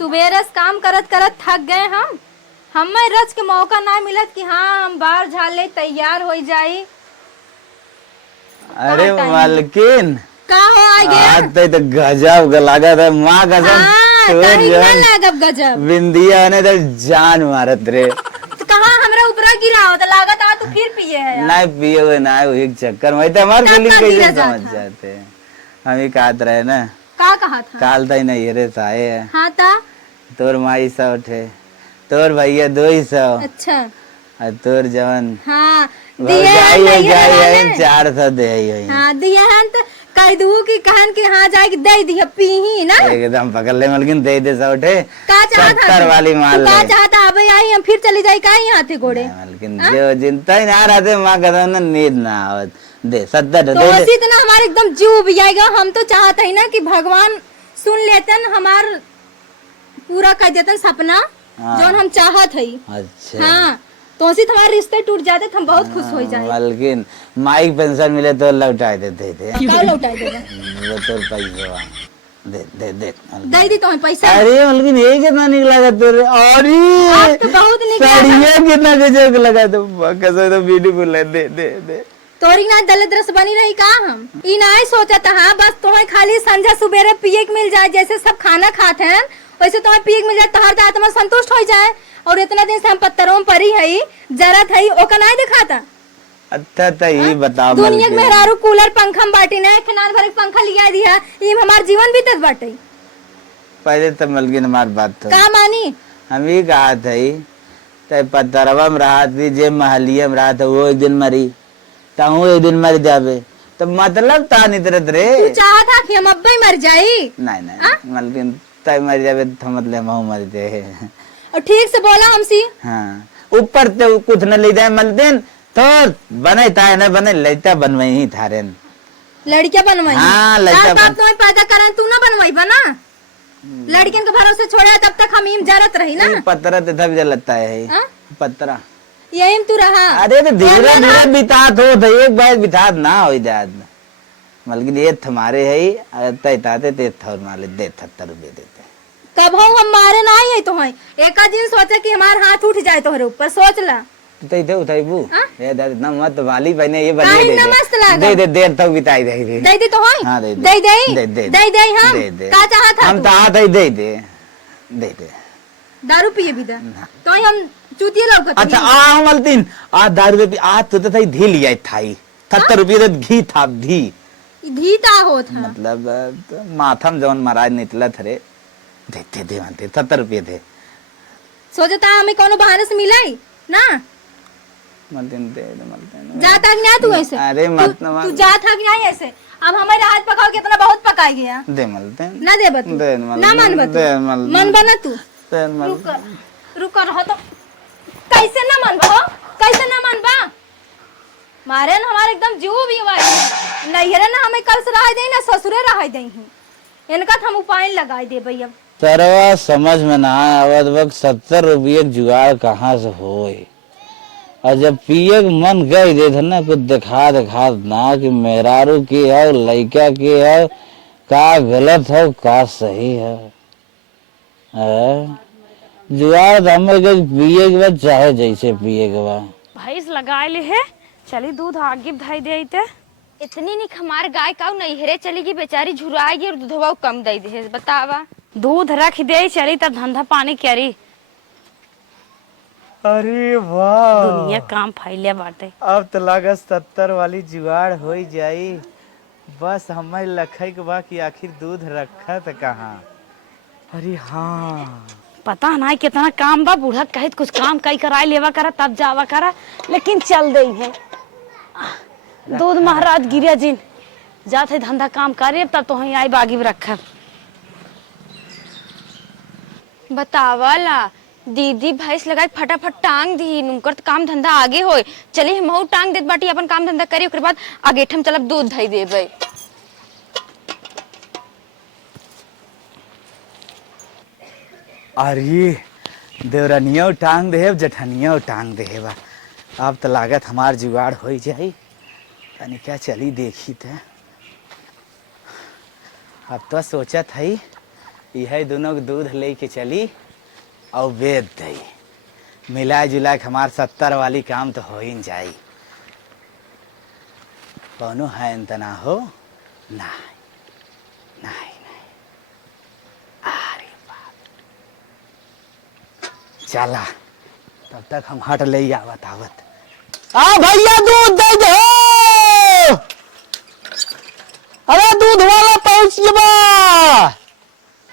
सुबेरे से काम करत करत थक गए हम। हमें रच के मौका ना मिलत कि हाँ हम बाहर झाले तैयार हो जाई। अरे मालकिन का हो आ गया? आज तो गजब लागत है माँ कसम। लागब गजब बिंदिया ने तो जान मारत रे। तो कहाँ हमरा ऊपर गिरा हो तो लागत आ तू फिर पिए है यार। नहीं पिए हुए ना एक चक्कर में तो हमारे फीलिंग कैसे समझ जाते हैं। हम ही कहते रहे ना का कहा था काल तक नहीं रे साए है। हाँ ता तोर माई 100 थे तोर भैया 200। अच्छा और तोर जवन हाँ जाई है 400 दे आई। हाँ दिया है तो कह दू कि कहन के हाँ जाके दे दिया पीही ना एकदम पकड़ ले मलकिन दे 100 उठे का चाहता 70 वाली माल का चाहता अबे आई हम फिर चली जाई का यहाँ थे घोड़े मलकिन जो जिनता ही ना रहते माँ कहता ना नींद ना आवत दे 70 तो दे इसी इतना हमारे एकदम जीव भी आएगा। हम तो चाहते हैं ना कि भगवान सुन लेतन हमार पूरा कर देतन सपना जो हम चाहत है। अच्छा हाँ तो इसी हमारे रिश्ते टूट जाते तो हम बहुत खुश हो जाए। मलकिन माई पेंशन मिले तो लौटा देते थे का लौटा देगा वो तो पैसा दे दे दे दे दी तो पैसा। अरे मलकिन ये कितना निकला लगा तेरे अरे तो बहुत निकला साड़ियाँ कितना गजब लगा तो कैसे तो ब्यूटीफुल है दे दे दे तोरी ना दलित रस बनी रही का हम ई ना सोचा था। हाँ बस तुम्हें खाली संझा सुबेरे पिए के मिल जाए जैसे सब खाना खाते हैं वैसे तुम्हें पिए के मिल जाए तोहर तो आत्मा संतुष्ट हो जाए। और इतना दिन से हम पत्थरों में परी है जरूरत है ओका नहीं दिखाता। अच्छा तो ये बताओ दुनिया में मेहरारू कूलर पंखा में बाटी ना खनाल भर पंखा लिया दिया ये हमार जीवन बीतत बाटे। पहले तो मलकिन हमारी बात तो का मानी हम ही कहा था तो पत्थरवा में रहा थी जे महलिया में रहा था वो एक दिन मरी तो एक दिन मर जावे तो मतलब था नितरत रे तू चाहा था कि हम अब ही मर जाई। नहीं नहीं मलकिन तय मर जावे तो मतलब हम मर जाए। और ठीक से बोला हमसी हाँ ऊपर तो कुछ न ले जाए मलकिन तो बने था न बने लेता बनवाई ही थारे लड़कियां बनवाई। हाँ लड़का तुम्हें पैदा करें तू ना बनवाई बना लड़कियों के भरोसे छोड़ा तब तक हम इम जरत रही ना पत्थरा तो तब जलता है पत्थरा यही तू रहा। अरे तो धीरे धीरे बितात हो तो एक बार बितात ना हो जात मलकिन ये हमारे है तयताते ते थोर माले दे 70 रुपए देते कब हम मारे ना आई तो है एक दिन सोचा कि हमारा हाथ उठ जाए तोहरे ऊपर सोच ला तो इधर उठाई बू ये दाद ना मत वाली बने ये बने दे दे देर तक बिताई दे दे तो है हां दे दे हम का चाहत हम चाहत है दे दे दारू पिए भी दा तो हम चूतिए लौकत। अच्छा आ मलतिन आ दारू पे आ तो धी लिया थाई 70 रुपए तो घी था घी ता होत मतलब माथा में जवन महाराज निकलत रे देते दे मानते 70 रुपए थे सोचता हमें कोनो बहाने से मिलाई ना मलतिन दे जाता कि ना तू ऐसे अरे मत तू जाता कि नहीं ऐसे अब हमारे हाथ पकाओ कितना बहुत पकाई गया दे मलतिन ना दे बतू ना मन बतू मन बना तू रुक रहो तो कैसे ना मन बा कैसे ना मन बा मारे न हमारे एकदम जीव भी वाई नहीं रे ना हमें कल से रह दे ना ससुरे रह दे ही इनका हम उपाय लगाई दे भैया तरवा समझ में ना आवत वक्त 70 रुपये जुगाड़ कहाँ से होए और जब पिए मन कह दे ना कुछ दिखा ना कि मेहरारू की है लड़का की है का गलत है का सही है जुगाड़ हमें पिए के बाद चाहे जैसे पिए के बाद भैंस लगा ले है चली दूध आगे धाई दे इतनी निक हमार गाय का नहीं हेरे चलेगी बेचारी झुराएगी और दूधवा कम दे दे बतावा दूध रख दे चली तब धंधा पानी करी। अरे वाह दुनिया काम फैले बाटे अब तो लगा 70 वाली जुगाड़ हो जाई बस हमारे लखई के बा कि आखिर दूध रखा तो कहाँ। अरे हाँ पता नहीं कितना काम बा बूढ़ा कहे कुछ काम कई कराए लेवा करा तब जावा करा लेकिन चल दई है दूध महाराज गिरिया जिन जाते धंधा काम करे तब तो ही आई बागी में रखा। बतावाला दीदी भैंस लगाई फटाफट टांग दी नुकर तो काम धंधा आगे होए चली हम टांग देत बाटी अपन काम धंधा करी ओकर बाद आगे ठम चलब दूध धई देबे। अरे देवरानिया टांग दे जठनिया टांग दे अब तो लागत हमार जुगाड़ हो जाई यानी क्या चली देखी थे अब तो सोचा था यह दोनों के दूध लेके चली और बेच दई, मिला जुला के हमार 70 वाली काम तो हो ही न जाई। कौनो है इंतना हो नहीं नहीं नहीं। अरे बाप, चला तब तक हम हट ले आवत आवत। आ भैया दूध दे दो। अरे दूध वाला पहुंच गया।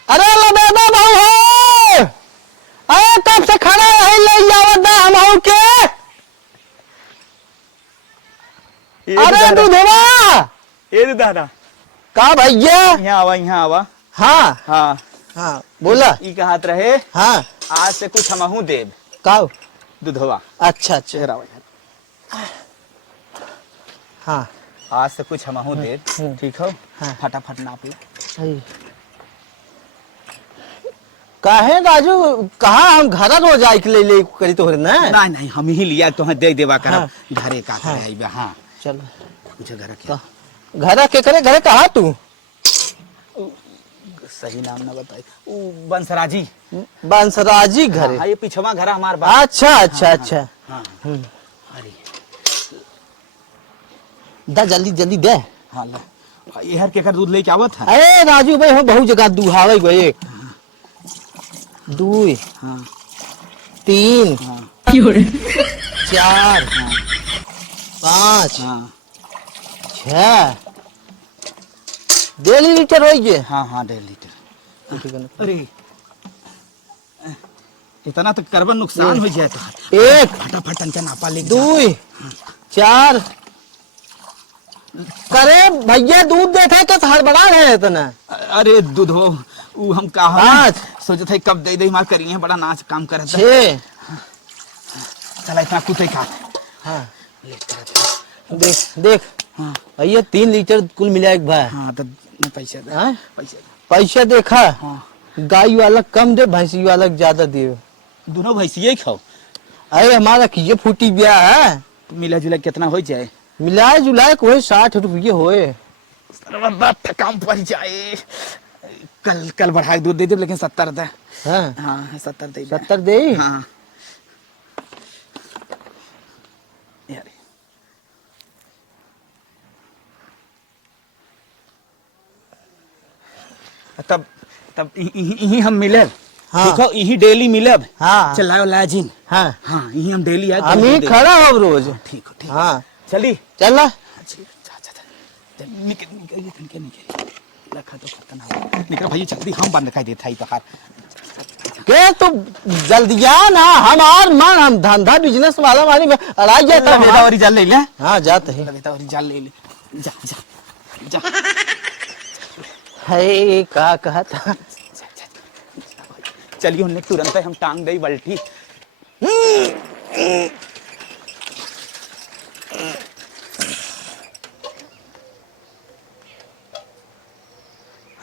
अरे लबेदा भाऊ हो, अरे कब से खड़ा है ले आवत दा हम के। अरे दूधवा ये दादा का भैया। यहाँ आवा। हाँ हाँ हाँ बोला। ई कहत रहे हाँ आज से कुछ हमहू देब का। दूधवा। अच्छा अच्छा चेहरा हाँ आज से कुछ हमहू देब, ठीक हो। हाँ। फटाफट नाप ले। काहे राजू, कहा हम घर रोज आई के ले करी तोहरे ना। नहीं नहीं हम ही लिया तो दे देवा कर। हाँ। घरे का करे आई बे। हाँ चलो मुझे घर क्या घर के करे घरे कहा तू। सही नाम ना बताई। बंसराजी। बंसराजी घरे। हाँ, ये पिछवा घर हमार बाप। अच्छा अच्छा अच्छा। हाँ अरे दा जल्दी जल्दी दे। हाँ ला ये हर केकर दूध लेके आवत है। अरे राजू भाई हम बहुत जगह दुहावे गए। एक दुई हाँ 3 हाँ 4 5 हाँ 6 1.5 लीटर हो गए। हाँ हाँ 1.5 लीटर। अरे इतना तो करबन नुकसान हो जाए तो। 1 फटाफट टंका नापा ले। 2 4 करे भैया दूध देता तो हड़बड़ा है इतना। अरे दूध हो वो हम कहा 5 सोचते थे कब दे दे हमार करिए बड़ा नाच काम करत। 6 चला इतना कुछ खा। हाँ देख देख। हाँ भैया 3 लीटर कुल मिला एक भाई। हाँ तो पैसा दे। हाँ? पैसा दे। पैसा देखा। हाँ गाय वाला कम दे, भैंसी वाला ज्यादा दे। दोनों भैंसिए खाओ। अरे हमारा किए फूटी ब्याह है। मिला जुला कितना हो जाए। मिलाए जुलाए कोई 60 रुपये होए। काम पड़ जाए। कल बढ़ा के दूध दे दे, लेकिन 70 दे। हाँ हाँ 70 दे। 70 दे। हाँ यार तब तब यही हम मिले। हाँ। देखो यही डेली मिलब। हाँ चलाओ लाजिन। हाँ हाँ यही हम डेली आए। हम ही खड़ा हो रोज। ठीक हो ठीक। हाँ चली चल निकल लखा तो खत्म हो निकल भाई जल्दी हम बंद दिखाई देता है बाहर के तू जल्दिया ना। हमार मन हम धंधा बिजनेस वाला मारी में अड़ाई जाता बेटा और जाल ले ले। हाँ जाते हैं। बेटा और जाल ले ले। जा जा जा है का कहा था। चलिए हमने तुरंत हम टांग दई बल्टी।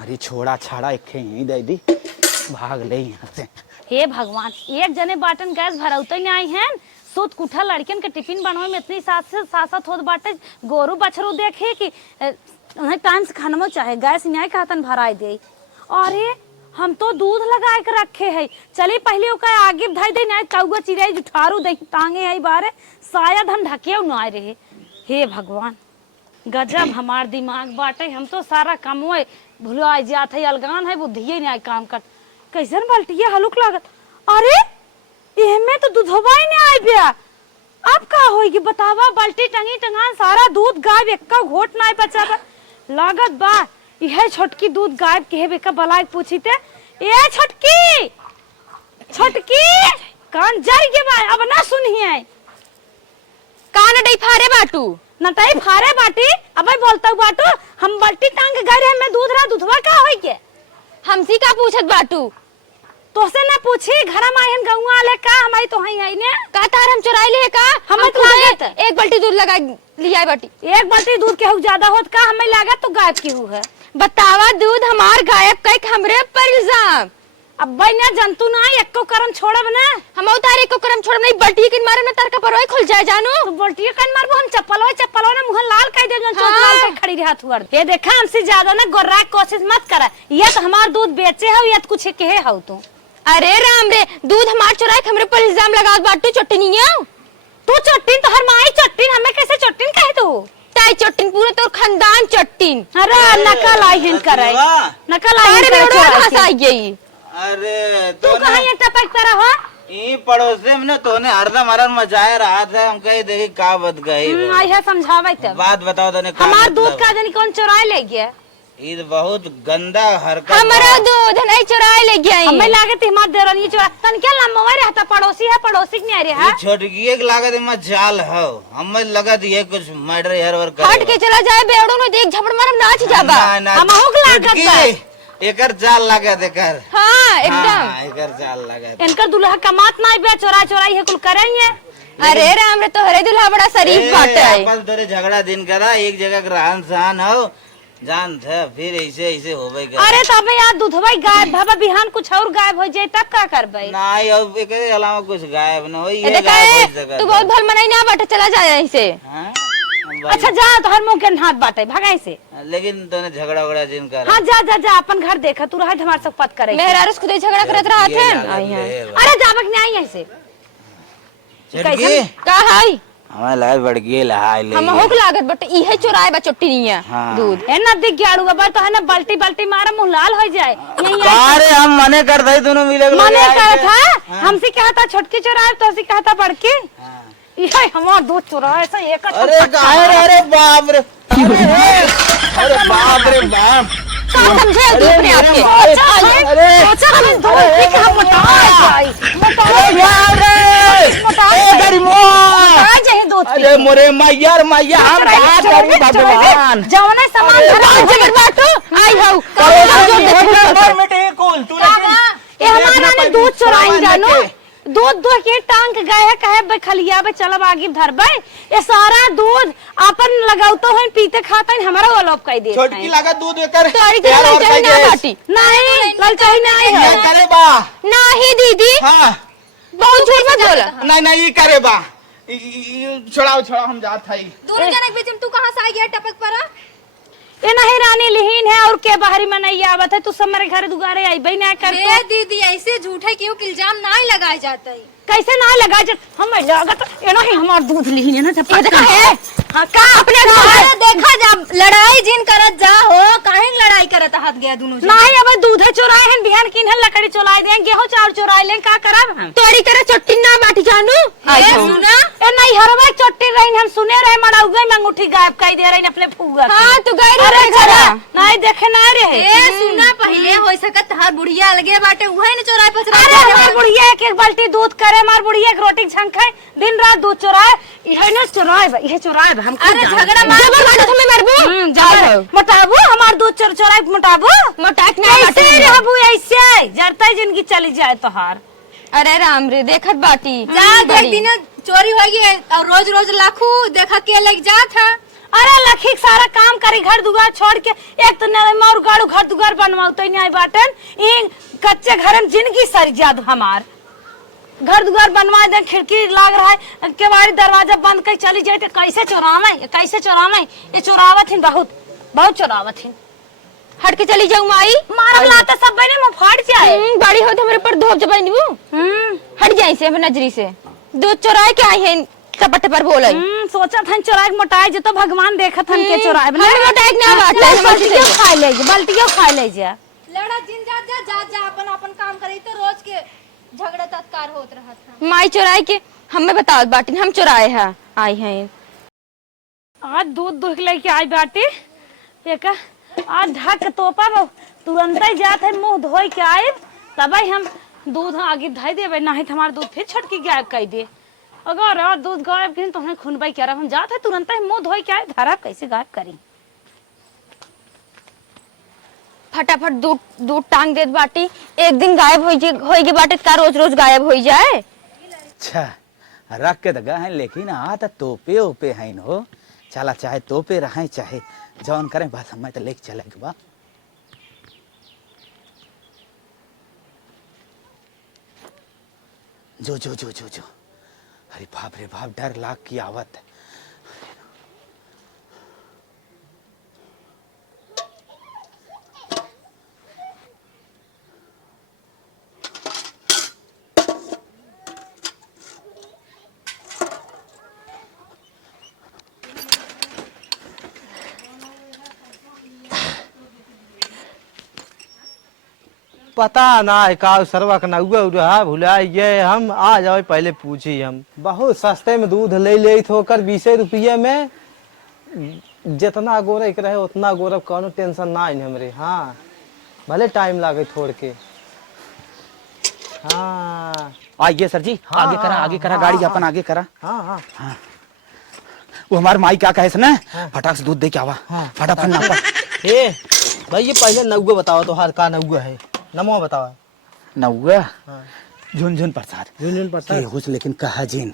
अरे छोड़ा छाड़ा एक यहीं दे दी, भाग ले यहाँ से। हे भगवान, एक जने बाटन गैस भरौते नहीं आई हैं। सूत कुठा लड़कियन के टिफिन बनवे में इतनी सासत होत बाटे। गोरू बछरू देखे कि उन्हें टाइम से खाना चाहे गैस नहीं कहतन भराई दे। अरे हम तो दूध लगा के रखे है। चलिए पहले ओका आगे धाई दे ना कौआ चिड़ै जुठारू दे टांगे आई बारे शायद हम ढके न आए रहे। हे भगवान गजब हमार दिमाग बाटे। हम तो सारा कमवे भुला जात है। अलगान है बुद्धिये नहीं काम कर। कैसन बाल्टिया हलुक लागत। अरे इहमे तो दूधवा ही नहीं आई बिया। अब का होगी बतावा। बाल्टी टंगी टंगान सारा दूध गायब, एक्का घोट ना बचा लागत बा। यह छोटकी दूध गायब के बेका बलाय पूछी थे। ए छोटकी छोटकी कान जर के बा अब ना सुनिए। कान डई फारे बाटू नटाई फारे बाटी अब बोलता बाटू। हम बाल्टी टांग गए में दूध रहा दूधवा का होई के। हमसी का पूछत बाटू। तोसे ना पूछी घर मायन गौवा आले का हमारी तो हई आई ने का तार हम चुराई ले का। हम हम तो लागत एक बाल्टी दूध लगा लिया बाटी। एक बाल्टी दूध के हु ज्यादा होत का हमें लागत तो गायब की हु है। बतावा दूध हमार गायब कई हमरे पर इल्जाम। अब भाई ना जंतु ना एको करम छोड़ब ना। हम तारे को करम छोड़ नहीं बल्टी के मारे में तार का परोय खुल जाए जानू। तो बोल्टिए कन मारबो हम चप्पलो ना मुंह लाल कर दे जन चोट लाल के खड़ी हाथ हुआ। ये देखा हमसे ज्यादा ना गोर्रा कोशिश मत करा। या तो हमार दूध बेचे हो या तो कुछ कहे हो तू। अरे राम रे दूध हमार चुराए के हमरे पर इल्जाम लगा बाटू चट्टनी तू चट्टीन तो हर माई चट्टीन हमें कैसे चट्टीन कहे तू। ताई चट्टिन पूरे तोर खानदान चट्टिन। अरे नकल आई हिन कराई नकल आई अरे बेड़ो हंसाई गई। अरे तू कहां ये टपक कर हो। ई पड़ोसी में तोने हरदम हरन मचाए रहा था। हम कहीं देखी का बत गई आई है समझावे तब बात बताओ तने का हमार दूध मतलब? का जनी कौन चुराए ले गया। ई तो बहुत गंदा हरकत हमारा दूध नहीं चुराए ले गया। हमें लागत हिम्मत दे रही चुरा तन क्या लम्बा रहता पड़ोसी है पड़ोसी नहीं आ रहा है। छोटकी एक लागत में जाल है। हमें लगत ये कुछ मैटर हर वर हट के चला जाए बेड़ो ने देख झपड़ मारम नाच जाबा। हम हुक लागत बा एकर जाल लागत एकर। हां एकदम हाँ, एकर जाल लागत। इनकर दुल्हा कमात नहीं बे चोरा चोराई है कुल करेंगे। अरे राम रे तोहरे दुल्हा बड़ा शरीफ बाटे। आपस तोरे झगड़ा दिन करा एक जगह के रहन सहन हो जान था फिर ऐसे ऐसे होबे कर। अरे तब यार दूधवाई गायब बाबा बिहान कुछ और गायब हो जाए तब का करबे। नहीं अब एकरे अलावा कुछ गायब न होई ए ये गायब हो देखा सके। तू बहुत भल मनाई ना बाटे चला जाए ऐसे। हां अच्छा जा तो हर मुंह के हाथ बाटे भगाई से। लेकिन तूने झगड़ा वगड़ा जिन कर। हां जा जा जा अपन घर देखा तू रहा हमार सब पत करे। मेहरारूस खुद ही झगड़ा करत रहा थे। अरे जाबक नहीं आई ऐसे चटकी का हाई हमें लगा बड़की लहाई ले। हम होक लागत बटे इहे चुराए बा चट्टी नहीं है हाँ। दूध। ए ना दिख गयाड़ू बाबा तो है ना बाल्टी बाल्टी मारा मुंह लाल हो जाए यही अरे हम मने कर दई दोनों मिले मने कहा था हमसे कहा था छोटकी चुराए तो हमसे कहा था बड़की ये हमार दूध चुराए ऐसा एक अरे बाप रे अरे बाप रे बाप समझे दूसरे आपके सोचा हमें दूध पी के हम अरे मोरे मैया मैया हम बात करी भगवान जवने सामान जबर बाटो आई हाउ ये हमारा ने दूध चुराई जानो दूध दो के टांग गए है कहे बे खलिया बे चलब आगे धरबे ये सारा दूध अपन लगाउतो है पीते खाता है हमारा वालोप कह दे छोटकी लगा दूध कर तोरी के ललचाई ना बाटी नहीं ललचाई नहीं है ये करे बा नहीं दीदी हां बहुत झूठ मत बोला। नहीं ये करे बा छोड़ाओ छोड़ाओ हम जात हई। दोनों जने के बीच में तू कहां से आ गया टपक परा। ये नहीं रानी लिहीन है और के बाहरी में नहीं आवत है तू सब मेरे घर दुगारे आई भाई ना कर ए दीदी ऐसे झूठे क्यों इल्जाम ना लगाए जाता है। कैसे ना लगा जब हम लागत ये नहीं हमार दूध लिहीन है ना जब देखा है हां का अपने अरे देखा जा लड़ाई जिन करत जा हो काहे लड़ाई करत हाथ गया दोनों जने। नहीं अब दूध चुराए हैं बिहान किन्हन लकड़ी चुराए दे गेहूं चावल चुराए ले का करब हम तोरी तरह चट्टी ना बाटी जानू। ए सुना ए नहीं हरवा चट्टी रही हम सुने रहे मड़ाउगे में अंगूठी गायब कर दे रही अपने फुगा हां तू गई अरे रे जरा जरा नहीं देखे ना रहे ए सुना पहले हो सकत हर बुढ़िया अलगे बाटे उहे ने चोराई पचरा। अरे हमार बुढ़िया एक एक बाल्टी दूध करे हमार बुढ़िया एक रोटी छंके दिन रात दूध चुराए इहे ने चुराए इहे चुराए हम अरे झगड़ा मार जबर बाटो तुम्हें मरबू जाओ मोटाबू हमार दूध चुराए मोटाबू मोटाक ना कैसे बाटी। रहबू ऐसे जरता जिंदगी चली जाए तोहार अरे राम रे देखत बाटी जा देख दिन चोरी होगी और रोज रोज लाखू देखा के लग जात है। अरे लखी सारा काम करी घर दुगार छोड़ के एक तो मोर गाड़ू घर दुगार बनवाऊ तो नहीं बाटन ई कच्चे घर में जिंदगी सर जाद हमार घर दुगार बनवा दे खिड़की लाग रहा है केवाड़ी दरवाजा बंद कर चली जाए तो कैसे चोरावे ये चोरावत हिन बहुत बहुत चोरावत हिन हट के चली जाऊं माई मारब लाते सब बने मुंह फाड़ जाए बड़ी हो तो मेरे पर धोप जबाई नीबू हट जाई से नजरी से दूध चुराए के आई है टपट पर बोल सोचा था चोराए मोटाए जो तो भगवान देखत हन के चोराए मोटाए ना बात बाल्टियों खा ले बाल्टियों खा ले जा लड़ा जिन जा अपन अपन काम करे तो रोज के झगड़ा तत्कार होत रहा था। माई चुराए के हमें बताओ बाटी हम चुराए है आई हैं आज दूध दुख लेके आई बाटी एक आज ढक तोपा तुरंत ही जात है मुंह धोई के आए तब हम दूध आगे धई देवे नहीं हमार दूध फिर छटकी गायब कर दे अगर और दूध गायब करी तो हमें खूनबाई क्या हम जात है तुरंत ही मुंह धोई के आए धरा कैसे गायब करी फटाफट दूध टांग देत बाटी एक दिन गायब होई बाटे का रोज रोज गायब हो जाए। अच्छा रख के दगा है लेकिन आ तो तोपे ओपे है हो चला चाहे तोपे रहे चाहे जौन करें बस हमें तो लेके चले बा जो जो जो जो जो, अरे बाप रे बाप, डर लाग की आवत। पता ना है का सरवा का नौआ उड़ा भुला ये, हम आ जाओ पहले पूछी। हम बहुत सस्ते में दूध ले ले थोकर 20 रुपये में, जितना गोरे के रहे उतना गोरब, कोनो टेंशन ना है हमरे। हाँ भले टाइम लागे थोड़ के। हाँ आइए सर जी, हाँ, आगे करा, आगे करा, गाड़ी अपन आगे करा। हाँ हाँ हाँ, वो हमारे माई क्या कहे ना, फटाक से दूध दे के आवा। फटाफट नापा। ए भाई ये पहले नौआ बताओ तो हर का नौआ है, नमो बताओ। नौआ झुनझुन प्रसाद। झुनझुन प्रसाद कुछ लेकिन कहा जिन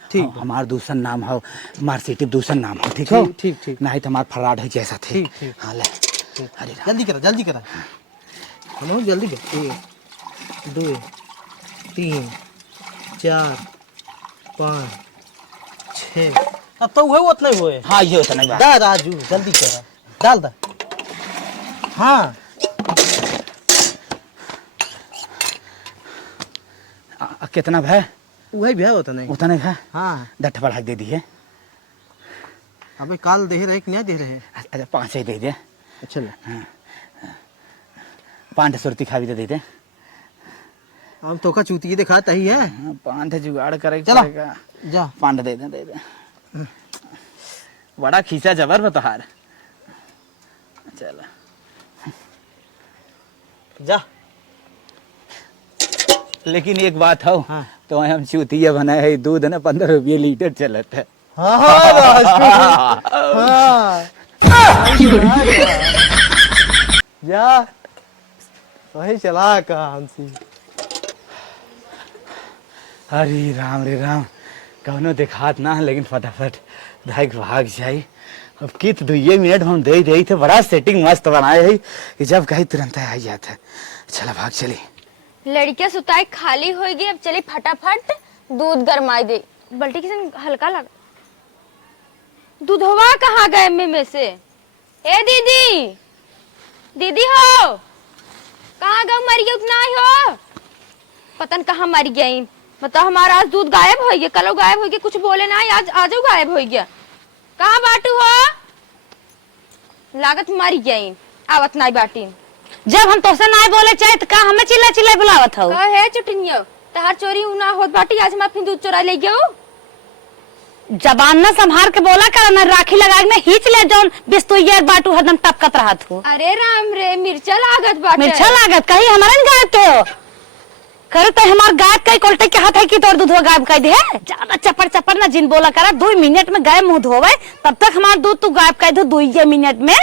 ठीक। हमार दूसरा नाम हो, मार्सिटिव दूसरा नाम हो। ठीक हो? ठीक ठीक। नहीं तो हमार फराड है जैसा थे। ठीक ठीक। हाँ ले, अरे राम। जल्दी करा जल्दी करा, हम जल्दी कर। 1 2 3 4 5 6, अब तो हुए उतना ही हुए। हाँ ये होता नहीं बात। दा राजू जल्दी करा, डाल दा। हाँ कितना भाई? वही भी होता नहीं। उतना नहीं भाई। हाँ 10 बढ़ा दे दिए। अबे काल दे रहे कि नहीं दे रहे? अच्छा 5 ही दे दे। अच्छा 500 रुपये खा भी तो दे दे। हम तो का चूती दिखाता ही है। 5 जुगाड़ करे चलो जा। 5 दे दे दे। बड़ा खींचा जबर बतहार। चल जा। लेकिन एक बात हो, हाँ। तो हम चूतिया बनाए है, दूध ना 15 रुपये लीटर चलत है। हाँ हाँ हाँ जा वही चला कहा हमसी। अरे राम रे राम, कौनो दिखात ना, लेकिन फटाफट भाग भाग जाई। अब कित 2 मिनट हम दे दे थे, बड़ा सेटिंग मस्त बनाए है कि जब कहीं तुरंत आ जाता है। चला भाग चली। लड़कियां सुताई खाली होगी, अब चली फटाफट दूध गरमाई दे। बल्टी किसन हल्का लगा। दूधवा कहाँ गए में से? ए दीदी, दीदी हो, कहाँ गए? मर गई उतना ही हो, पता नहीं कहाँ मर गई। बताओ हमारा आज दूध गायब हो गया, कल गायब हो गया, कुछ बोले ना, आज गायब हो गया। कहाँ बाटू हो? लागत मर गई, आवत नहीं बाटी। जब हम तोसे ना बोले चाहे तो का हमें चिल्ला चिल्ला बुलावत हो? कहा है चुटनियो, तहार चोरी ना होत बाटी, आज हम अपनी दूध चोरा ले गयो। जबान ना संभार के बोला कर, ना राखी लगा के हिच ले जौन बिस्तुइया बाटू हरदम टपकत रहत हो। अरे राम रे, मिर्चा लागत बाटे। मिर्चा लागत कहीं हमारे न गायब के हो? करे तो हमार गायब कई कोल्टे के हाथ है कि तोर दूधवा गायब कर दे है। ज्यादा चपर चपर ना जिन बोला करा, 2 मिनट में गाय मुंह धोवे, तब तक हमार दूध तू गायब कर दो 2 मिनट में।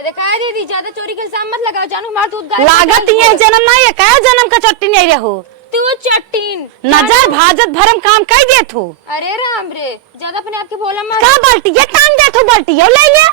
देखा दीदी, ज्यादा चोरी के इल्जाम मत लगाओ, जानू हमारा दूध गायब लागत ये जन्म ना, ये क्या जन्म का चट्टी नहीं रहो। तू चट्टीन नजर भाजत भरम काम कर दे तू। अरे राम रे, ज्यादा अपने आप के बोला मत। का बाल्टी ये टांग दे तू, बाल्टी ये ले ले।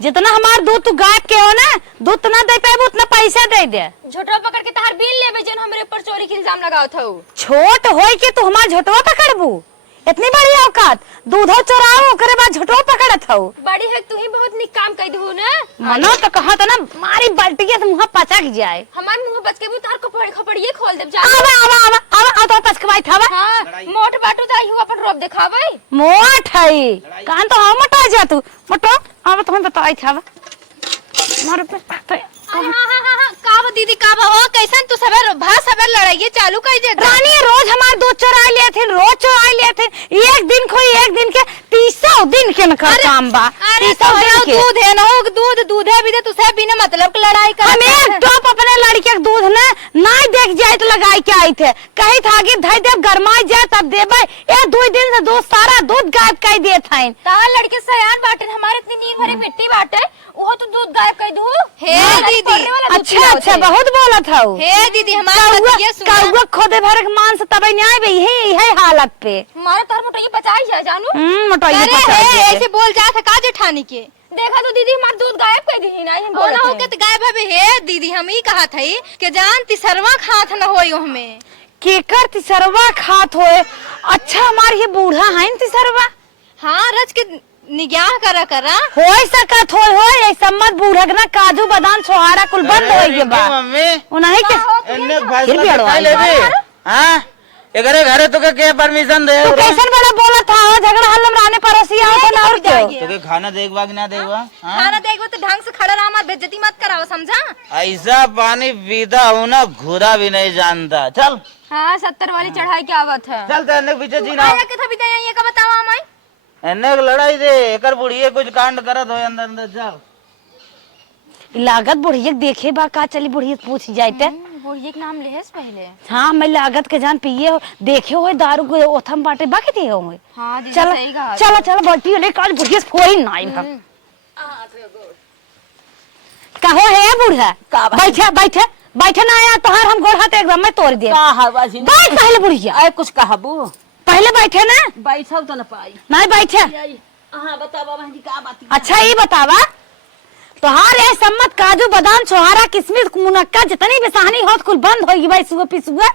जितना हमार दूध तू गायब के हो ना, दूध ना दे पाए उतना पैसा दे दे। झोटवा पकड़ के तार बिल लेबे, जन हमरे ऊपर चोरी के इल्जाम लगाओ था। छोट होई के तू हमार झोटवा पकड़बू? इतनी बड़ी औकात, दूधो चोराओ ओकरे बाद झोटवा पकड़त हो। बड़ी है तू ही, बहुत निक काम कर दू ना। मनो तो कहा था ना, मारी बाल्टी से मुंह पचक जाए। हमार मुंह बच के भी तार को खपड़िए खोल दे। जा आवा आवा आवा आवा आ तो पचकवाई थावा। हां, मोट बाटू ता ही अपन रोब दिखावे। मोट है कान तो हम मोटा जा तू मोटो। आवा तुम्हें बताई थावा मारो पे। हां काबा दीदी काबा हो, कैसन तू सबर सबर लड़ाई चालू कर दे। रानी रोज हमार दूध चोरा लिए थे, रोज चोरा लिए थे। एक दिन कोई एक दिन के 300 दिन के न काम बा। अरे दूध है ना, दूध है भी तो तुसे बिना मतलब की लड़ाई कर। हम एक टॉप अपने लड़के के दूध ना देख जाए तो लगाई के आई थे, कहीं था आगे धई देव गरमाई जाए तब देबे। ए 2 दिन से दूध सारा दूध गायब कर दिए थे। तार लड़के सयान बाटे, हमारे इतनी नींद भरी मिट्टी बाटे, वो तो दूध गायब कर दू। हे दीदी, अच्छा अच्छा बहुत बोला था। हे दीदी हमारा ये सुना खोदे भर के मान से तबे नहीं आए भाई, है हालत पे हमारा तार मोटई बचाई जाए जानू। मोटई ऐसे बोल जा था का जेठानी के। देखा तो दीदी हमारा दूध गायब कर दी ना, हम बोला हो के गायब है। हे दीदी हम ही कहा था कि जान तिसरवा खात न होई हमें। केकर तिसरवा खात होए। अच्छा हमार ये बूढ़ा है न तिसरवा हाँ रच के निगाह करा होए सकत होए ऐसा मत बूढ़क ना काजू बादाम छोहारा कुल बंद हो गए बा मम्मी उन्हीं के इन्ने फिर फैसला भी अड़वाई। ले दे हां एकरे घरे तो के परमिशन दे तू कैसन बड़ा बोला था झगड़ा हल्लम राने पड़ोसी आओ तो ना और क्यों तो खाना देखबा कि ना देखबा खाना देखो तो ढंग से खड़ा रहा, मत बेइज्जती मत कराओ, समझा? ऐसा पानी पीता हूँ ना घुरा भी नहीं जानता। चल हाँ 70 वाली चढ़ाई की आवत है। चल तेने पीछे जी ना आया के था बिता ये का बताओ हमाई। एने एक लड़ाई दे एकर बुढ़िए कुछ कांड करत हो अंदर अंदर। चल लागत बुढ़िया देखे बा का चली बुढ़िया पूछ जाते बुढ़िया के नाम लेहेस पहले। हाँ मैं लागत के जान पिए हो देखे हो दारू को ओथम बाटे बाकी थे होंगे। हाँ दीदी चल सही कहा। चल चल बल्टी ले काल बुढ़िया फोई नाई हम कहो है बूढ़ा बैठे बैठे बैठे ना आया तोहार हम गोड़ हाथ एकदम में तोड़ दे बैठ पहले बुढ़िया आए कुछ कहबू पहले बैठे ना बैठब तो न पाई नहीं बैठे हाँ बतावा बहनी का बात अच्छा ये बतावा तोहार ये सम्मत काजू बादाम छोहारा किशमिश मुनक्का जितनी भी सहानी होत कुल बंद होगी भाई सुबह पी सुबह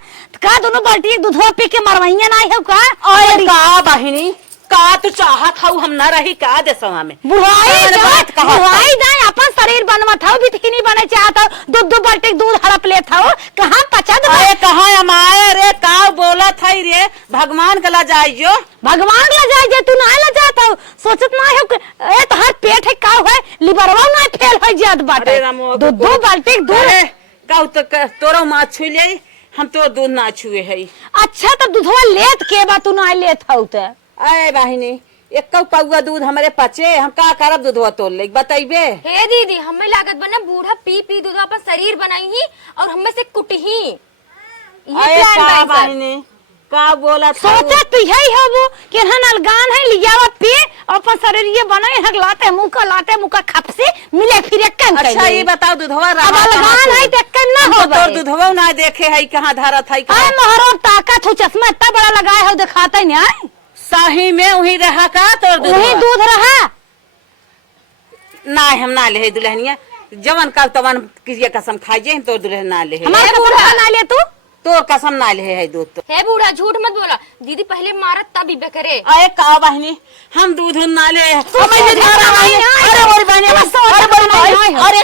का दोनों बाल्टी दूधवा पी के मरवैया ना है का अरे का बहनी का तू चाहत हऊ हम ना रही का देसवा में बुढ़ाई बात कहा बुढ़ाई जाए अपन शरीर बनवा था भी नहीं बने चाहत हो दूध बाल्टी दूध हड़प ले था कहां पचा दे अरे कहाँ हमारे रे का बोला था रे भगवान कला जाइयो भगवान ला जाए जे तू ना ला जाता हो सोचत ना है ए तोहार पेट है का है लिवरवा ना फेल हो जात बाटे अरे रामो, दूध बाल्टी दूध अरे का तो तोरा माँ छू ले हम तो दूध ना छुए है। अच्छा तो दूधवा लेत के बा तू ना लेत हौ त अरे बहनी एक पौवा दूध हमारे पचे हम का करब दूधवा तोल ले बताइबे। हे दीदी हमें लागत बना बूढ़ा पी पी दूध अपन शरीर बनाई ही और हमें से कुटही ये अरे प्लान का बा सर। बहनी का बोला था सोचा तू यही हबो कि हन अलगान है लियावा पे अपन शरीर ये बनाए हक लाते मुंह का खपसे मिले फिरे कन अच्छा ये बताओ दूधवा अब रहा अलगान है त कन ना हो तोर दूधवा ना देखे है कहाँ धारा था आय मोहरो ताकत हो चश्मा इतना बड़ा लगाए हो दिखाता ही नहीं सही में वही रहा का तोर वही दूध दूध रहा ना हम ना ले दुल्हनिया जवन कल तवन किसी कसम खाई जे तोर दुल्हन ना ले हमारे कसम ना ले तू तोर कसम ना ले है दूध तो हे बूढ़ा झूठ मत बोला दीदी पहले मारत तब ही करे। अरे का बहनी हम दूध ना ले सोच ले मारा भाई अरे मोरी बहनी अरे बड़ी भाई अरे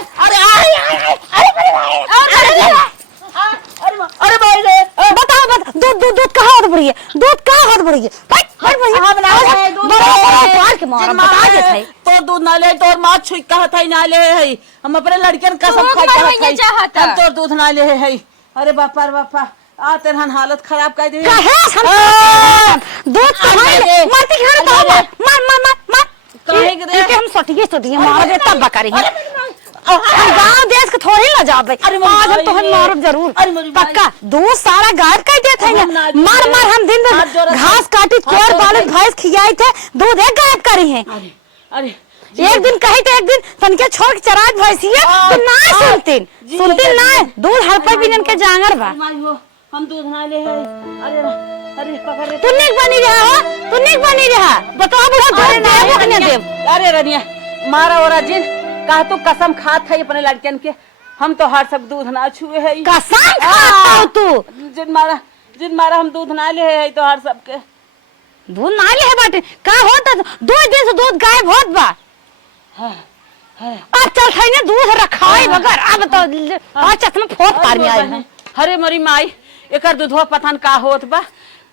अरे भाई रे बताओ बता दूध कहाँ होत बड़ी है दूध कहाँ होत बड़ी है तो दूध ना ले तोर माँ छुई कहत है ना ले है हम अपने लड़कियन कसम तो खाई मरवाइए कहत है चाहता। हम तोर दूध ना ले है। अरे बापा रे बापा आ तेरहन हालत खराब कर दे दूध कहाँ मारती घर मार कहे के रे? हम सटिए मार दे तब बकरी हम गांव देश के थोड़ी ना जाबे आज हम तो मारब जरूर अरे मोरी भाई। पक्का दूध सारा गायब कर देते हैं मार मार हम दिन हाथ जोड़ा घास काटी कोर बाले भैंस खियाए थे दूध एक गायब करी है अरे अरे एक दिन कही तो एक दिन तनके छोड़ के चराज भैंसिया तो ना सुनतीन ना दूध हड़पे बिनन के जांगर बा हम दूध ना ले है। अरे अरे पकड़ रे तू निक बनी रहा हो तू निक बनी रहा बताओ बुढ़ा दूध देबो कि नहीं देब अरे रनिया मारा ओरा जिन कहा तू कसम खात है अपने लड़कियन के हम तो हर सब दूध ना छुए है कसम खाता हो तू जिन मारा हम दूध ना ले है तो हर सब के दूध ना ले बाटे का होता 2 दिन से दूध गायब होत बा अब चल खाई ने दूध रखाए बगर अब तो आ चश्मा फोट पार में आई हरे मरी माई एकर दूधवा पथन का होत बा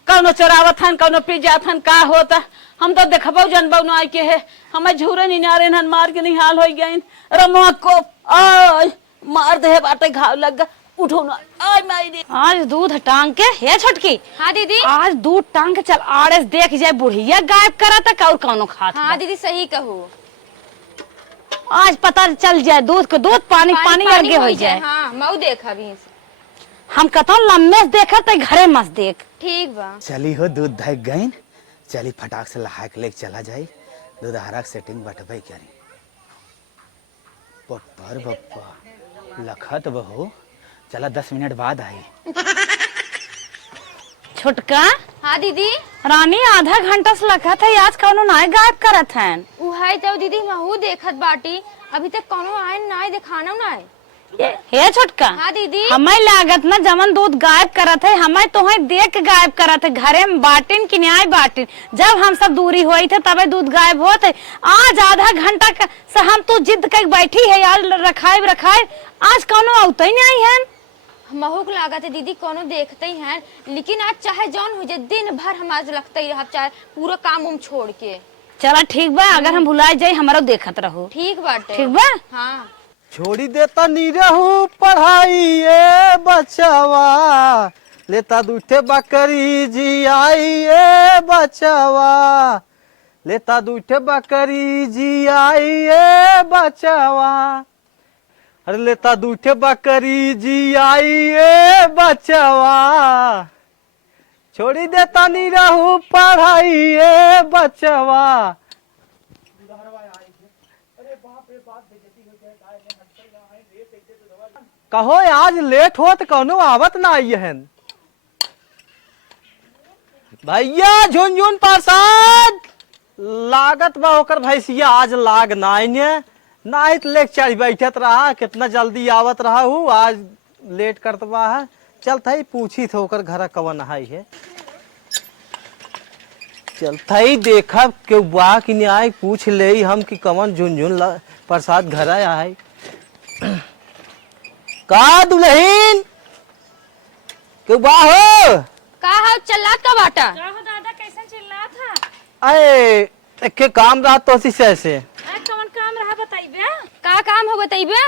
कौनो चरावत हन कौनो पी जात हन का होता हम तो देखबो जनबो ना के है हमें झूरे नहीं नारे हन मार के नहीं हाल हो गइन रमवा को आय मार दे बाटे घाव लग गा उठो ना आय माई रे आज दूध टांग के हे छोटकी हाँ दीदी आज दूध टांग के चल आड़े देख जाए बुढ़िया गायब करा तक और कौनो खात हाँ दीदी सही कहू आज पता चल जाए दूध को दूध पानी पानी अर्गे हो जाए हाँ मऊ देखा भी हम कतो लम्बे से देखा तो घरे मत देख ठीक बा। चली हो दूध धक गईन चली फटाक से लहा के लेके चला जाए दूध हरा सेटिंग बटबे क्या बप्पर बप्पा लखत बहो चला 10 मिनट बाद आई छोटका हाँ दीदी रानी आधा घंटा से लखा था आज कौनो नाय गायब करत है उहाई तो दीदी महू देखत बाटी अभी तक कोनो आए ना दिखाना ना हे छोटका हाँ दीदी। हमें लागत ना जमन दूध गायब करत है, हमें तुम्हें देख के गायब करत है। घरे में बाटिन कि न्याय बाटिन, जब हम सब दूरी हुई थे तबे दूध गायब होते। आज आधा घंटा से हम तो जिद कर बैठी है यार, रखाए आज कौनो औते ही नहीं है। महूक लागत है दीदी, कोनो देखते ही हैं, लेकिन आज चाहे जौन हो जाए दिन भर हम आज लगते ही रह, चाहे पूरा काम उम छोड़ के। चला ठीक बा, अगर हम भुला जाए हमारा देखत रहो। ठीक बाटे। ठीक बा। हाँ छोड़ी देता नी रहू पढ़ाई ए बचावा, लेता दूठे बकरी जी आई ए बचावा, लेता दूठे बकरी जी आई ए बचावा, अरे लेता दूठे बकरी जी आई ए बचावा, छोड़ी देता नी रहू पढ़ाई ए बचावा। कहो आज लेट हो तो कौनो आवत ना आई है भैया। झुनझुन प्रसाद लागत बा होकर भैंसिया आज लाग नाई तो लेक चढ़ बैठत रहा, कितना जल्दी आवत रहा हूँ, आज लेट करत बा है। चलता ही पूछी थे होकर घर कवन आई है, चलता ही देखा के बा कि नहीं आई, पूछ ले हम कि कवन झुनझुन प्रसाद घर आए। का दुल्हन क्यों बा हो? का हो चल्लात का बाटा? दादा कैसे चिल्ला था? अरे के काम रहा तो से कौन काम रहा बताइबे? का काम हो बताइबे?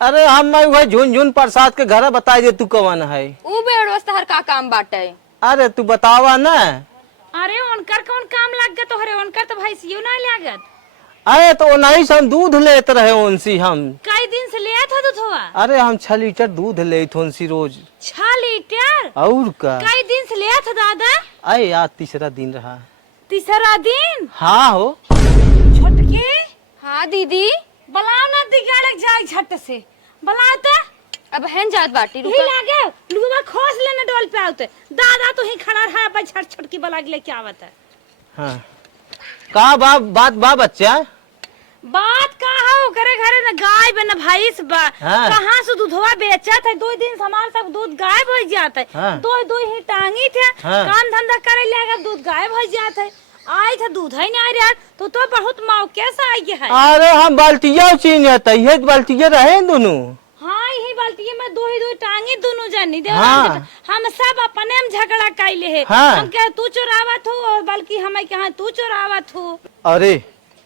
अरे हम वही झुनझुन प्रसाद के घर बताई दे, तू कवन है? ऊ बेड़वस्ता हर का काम बाटे। अरे तू बतावा ना। अरे उनकर कौन काम लग गए तोहरे? उनकर तो भैंसियो ना लागत। अरे तो नहीं से हम दूध लेते रहे उनसी, हम कई दिन से ले था दूधवा? अरे हम 6 लीटर दूध लेते उनसी रोज। 6 लीटर? और का कई दिन से ले था दादा? अरे आज तीसरा दिन रहा। तीसरा दिन? हाँ हो छोटकी। हाँ दीदी। बलाओ ना दिगाड़क जाए झट से, बलाते अब हैन जात बाटी। ही लागे लुगवा खोस लेने डोल पे आउते। दादा तो ही खड़ा रहा है, छट छोटकी बला के लेके आवत है। हाँ का बात बच्चा बात का हो, घरे घरे न गाय बे न भैंस बा। हाँ। कहाँ से दूधवा बेचत है? 2 दिन से हमार सब दूध गायब हो जाता है। हाँ। 2 ही टांगी थे। हाँ। काम धंधा करे लगा दूध गायब हो जाता है। आई था दूध ही नहीं आ रहा, तो बहुत मौके से आई है। अरे हम बाल्टिया चीन बाल्टिया रहे दोनों। हाँ यही बाल्टी में 2 टांगी दोनों जानी दे। हाँ। हम सब अपने में झगड़ा कैले है। हाँ। हम कहे तू चोरावत हो, और बल्कि हमें कहा तू चोरावत हो। अरे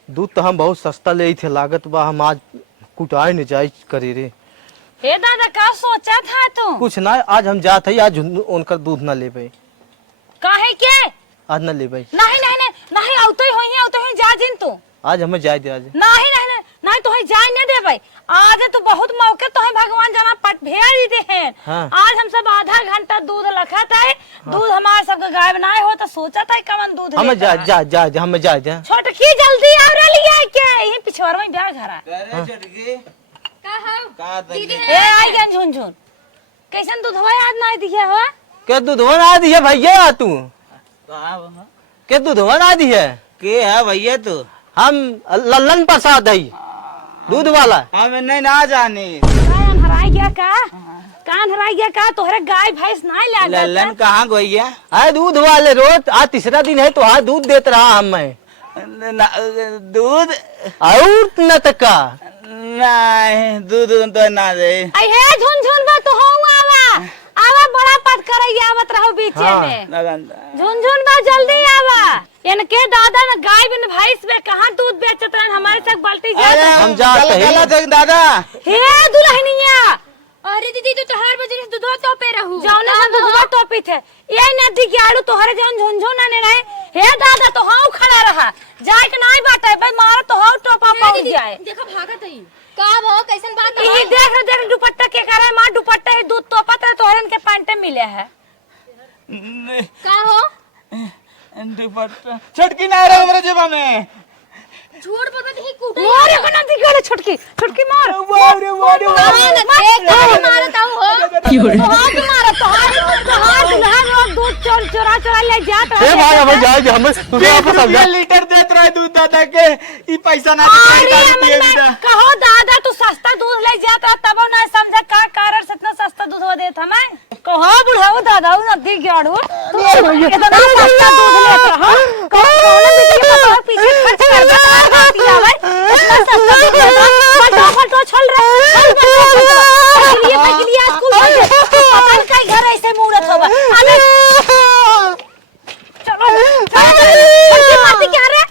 दूध तो हम बहुत सस्ता ले थे, लागत बा हम आज कुटाई न जाए करे रे। हे दादा का सोचा था तू? कुछ ना, आज हम जाते ही आज उनकर दूध न ले पाए। काहे के? आज न ले पाए। नहीं औते ही जा जिन तू। आज हमें जाए दे आज। नहीं तो ही जाए नहीं दे भाई। आज तो बहुत मौके तो है, भगवान जना पट भेज ही दे हैं। हाँ। आज हम सब आधा घंटा दूध लखत है। हाँ। दूध हमारे सब गायब ना हो तो सोचा था कवन दूध हमें जा हमें जा छोटकी जल्दी आ रही है क्या? यही पिछवाड़ में ब्याह घरा। का हो दीदी? ए आई गन झुनझुन कैसन दूध होए आज नहीं दिया हो? के दूधवा ना दी है भैया तू? के दूधवा ना दी है? के है भैया तू? हम लल्लन प्रसाद है दूध वाला। हमें नहीं ना जानी। कान हराई गया का? कान हराई गया का? तोहरे गाय भैंस नहीं लागत? लल्लन कहाँ गई? अरे दूध वाले रोज आज तीसरा दिन है तो आज दूध देते रहा हमें दूध और न तका नहीं, दूध तो ना दे। आई हे झुनझुन बा तो हो आवा बड़ा पट करई आवत रहो बीचे हाँ। में। झुनझुन बा जल्दी आवा। इनके दादा न गाय बिन भैंस में कहाँ दूध बेचत रहन, हमारे साथ बाल्टी जात। हम जाते हैं दादा। हे दुल्हनिया, अरे दीदी तो तोहार वजह से दूध तो पे रहू। जौने से दूधवा टोपी थे ये नदी के आड़ू तोहरे जौन झुनझुन आने रहे। हे दादा तो हाउ खड़ा रहा, जाए के नहीं बाटे बे मार तो हाउ टोपा पहुंच जाए। देखो भागत है का भो कैसन बात है? ई देख दुपट्टा के करे मां दुपट्टा ही दूध टोपत है तोहरन के पैंटे मिले है। का हो दुपट्टा छटकी ना रहा मेरे जेबा में। झूठ बोल रही ही कूटा। मोरे को ना दिखले छोटकी मार। वाह रे देख मारता हूं हो। तो हाथ मारा तो हाथ दुल्हन लोग दूध चोर चोरा चोरा ले जात ए भाई हमें जाए हम तुझे वापस आ जा। लीटर देत रहे दूध दादा के ई पैसा ना कहो दादा तू सस्ता दूध ले जाता तब ना समझे का कारण से इतना सस्ता दूध हो देत हमें कहो बुढ़ाऊ दादा नदी गाड़ू इतना सस्ता दूध लेत रहा कौन बिजली पता पीछे खर्च कर दे आती आवे इतना सस्ता दूध लेता फटो छल रे पगलिया स्कूल पता नहीं कई घर ऐसे मूरत होगा अरे चलो चल मारती क्या रे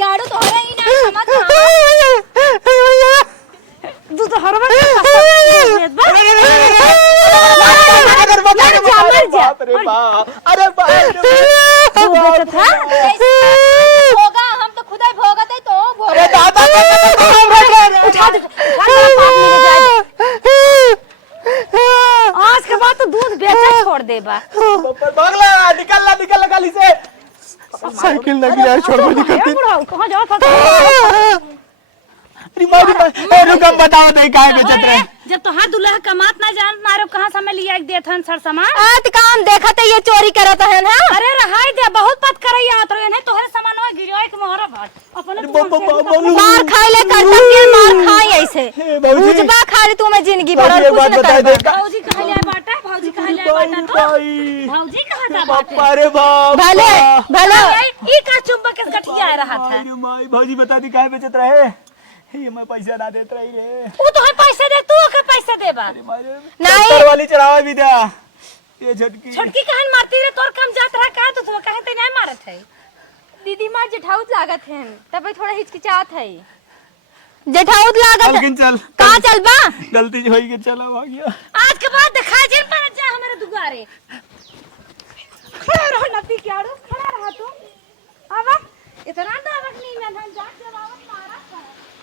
गाड़ू तो है ही ना समझ तू तो हर वक्त अरे होगा हम तो खुद ही भोगते तो दादा उठा दे आज के बाद तो दूध बेचा छोड़ दे बा भागला निकल गाली से साइकिल लग गया छोड़ मुझे करती कहां जाओ रुका बताओ तो काहे बेचत रहे जब तो हर दुल्हा कमात ना जान मारो कहां समय लिया एक देथन सर सामान आज काम देखा तो ये चोरी करत है ना अरे रहाई दे बहुत पत करैया आत रहे ने तोहरे सामान में गिरवाई के मोहरा भाग अपने मार खाए ले कर के मार खाई ऐसे बुझबा खाली तू मैं जिंदगी भर और कुछ न कर भौजी कहां ले बाटा भौजी कहां ले बाटा तो भौजी कहां जा बाटा अरे बाप भले भले ई का चुंबक के गठिया आ रहा था माई भौजी बता दी काहे बेचत रहे ये मैं पैसा ना देत रही रे तू तो है पैसे दे तू के पैसे दे बा नहीं वाली चढ़ावा भी दे ये झटकी छोटकी कहन मारती रे तोर कम जात रहा का तो कहे ते नहीं मारत है दीदी मार जेठाउत लागत है तब थोड़ा हिचकिचात है जेठाउत लागत लेकिन चल कहां चल बा गलती होई के चला आ गया आज के बाद दिखा जे पर जा हमारे दुगारे खड़ा रहो नती क्याड़ो खड़ा रहा तू अब इतना दावत नहीं ना धन जा जवाब मारा